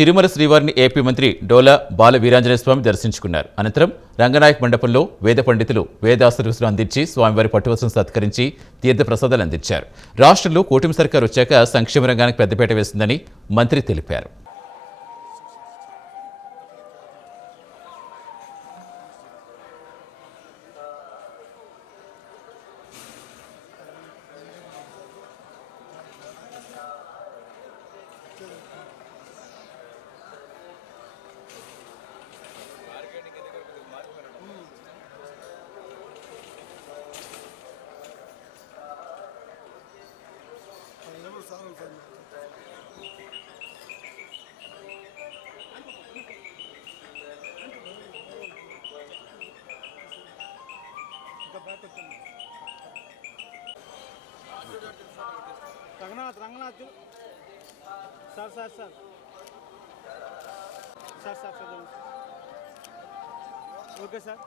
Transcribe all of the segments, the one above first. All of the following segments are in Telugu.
తిరుమల శ్రీవారిని ఏపీ మంత్రి డోలా బాల వీరాంజనేయ స్వామి దర్శించుకున్నారు. అనంతరం రంగనాయక్ మండపంలో వేద పండితులు వేదాశీర్వచనం అందించి స్వామివారి పట్టువస్త్రం సత్కరించి తీర్థ ప్రసాదాలు అందించారు. రాష్ట్రంలో కూటమి సర్కారు వచ్చాక సంక్షేమ రంగానికి పెద్దపీట వేసిందని మంత్రి తెలిపారు. Ranganath sir sir sir sir sir sir okay sir.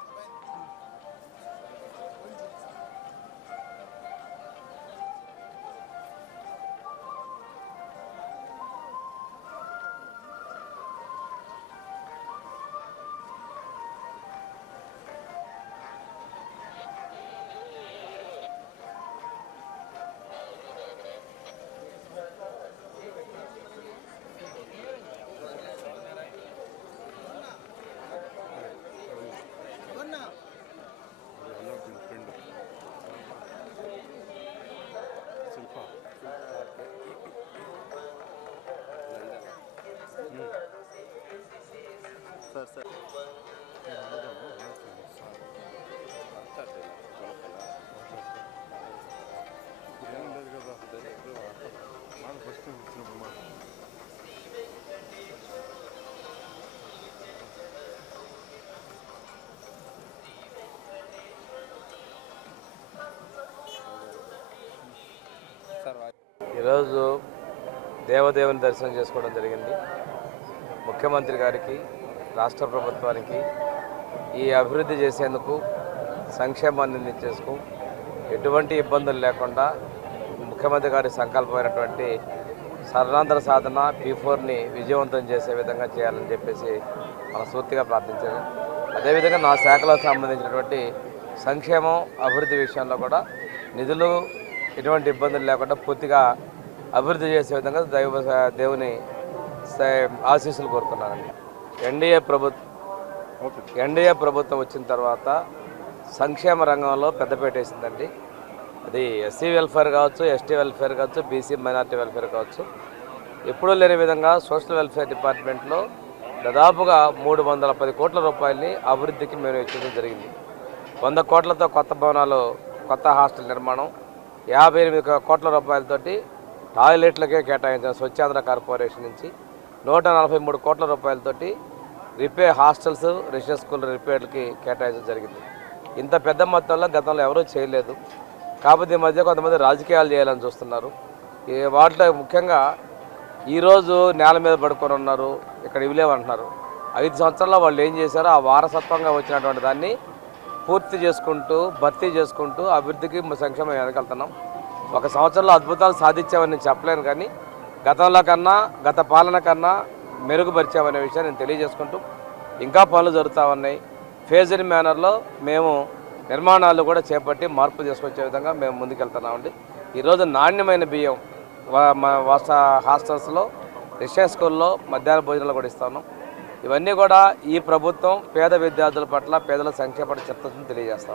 Sir sir ఈరోజు దేవదేవుని దర్శనం చేసుకోవడం జరిగింది. ముఖ్యమంత్రి గారికి, రాష్ట్ర ప్రభుత్వానికి ఈ అభివృద్ధి చేసేందుకు, సంక్షేమాన్ని అందించేందుకు ఎటువంటి ఇబ్బందులు లేకుండా ముఖ్యమంత్రి గారి సంకల్పమైనటువంటి సర్వాంతర సాధన P4ని విజయవంతం చేసే విధంగా చేయాలని చెప్పేసి మనస్ఫూర్తిగా ప్రార్థించాను. అదేవిధంగా నా శాఖలకు సంబంధించినటువంటి సంక్షేమం, అభివృద్ధి విషయంలో కూడా నిధులు ఎటువంటి ఇబ్బందులు లేకుండా పూర్తిగా అభివృద్ధి చేసే విధంగా దేవుని ఆశీస్సులు కోరుతున్నానండి. ఎన్డీఏ ప్రభుత్వం వచ్చిన తర్వాత సంక్షేమ రంగంలో పెద్దపీట వేసిందండి. అది ఎస్సీ వెల్ఫేర్ కావచ్చు, ఎస్టీ వెల్ఫేర్ కావచ్చు, బీసీ మైనార్టీ వెల్ఫేర్ కావచ్చు. ఎప్పుడూ లేని విధంగా సోషల్ వెల్ఫేర్ డిపార్ట్మెంట్లో దాదాపుగా 310 కోట్ల రూపాయలని అభివృద్ధికి మేము వెచ్చించడం జరిగింది. 100 కోట్లతో కొత్త భవనాలు, కొత్త హాస్టల్ నిర్మాణం, 58 కోట్ల రూపాయలతోటి టాయిలెట్లకే కేటాయించిన స్వచ్ఛాంధ్ర కార్పొరేషన్ నుంచి 143 కోట్ల రూపాయలతోటి హాస్టల్స్, రెసిడెన్షియల్ స్కూల్ రిపేర్లకి కేటాయించడం జరిగింది. ఇంత పెద్ద మొత్తంలో గతంలో ఎవరూ చేయలేదు. కాకపోతే ఈ మధ్య కొంతమంది రాజకీయాలు చేయాలని చూస్తున్నారు. వాటిలో ముఖ్యంగా ఈరోజు నేల మీద పడుకొని ఉన్నారు, ఇక్కడ ఇవి లేవంటున్నారు. 5 సంవత్సరాల్లో వాళ్ళు ఏం చేశారో ఆ వారసత్వంగా వచ్చినటువంటి దాన్ని పూర్తి చేసుకుంటూ, భర్తీ చేసుకుంటూ అభివృద్ధికి సంక్షేమం ఎదగలుగుతున్నాం. 1 సంవత్సరంలో అద్భుతాలు సాధించామని చెప్పలేను, కానీ గతంలో కన్నా, గత పాలన కన్నా మెరుగుపరిచామనే విషయాన్ని నేను తెలియజేసుకుంటూ ఇంకా పనులు జరుగుతూ ఉన్నాయి. ఫేజ్డ్ మేనర్లో మేము నిర్మాణాలు కూడా చేపట్టి మార్పు తీసుకొచ్చే విధంగా మేము ముందుకెళ్తున్నామండి. ఈరోజు నాణ్యమైన బియ్యం హాస్టల్స్లో, రెసిడెన్షియల్ స్కూల్లో మధ్యాహ్న భోజనాలు కూడా ఇస్తున్నాం. ఇవన్నీ కూడా ఈ ప్రభుత్వం పేద విద్యార్థుల పట్ల, పేదల సంక్షేమ పట్ల చెప్తుందని తెలియజేస్తాం.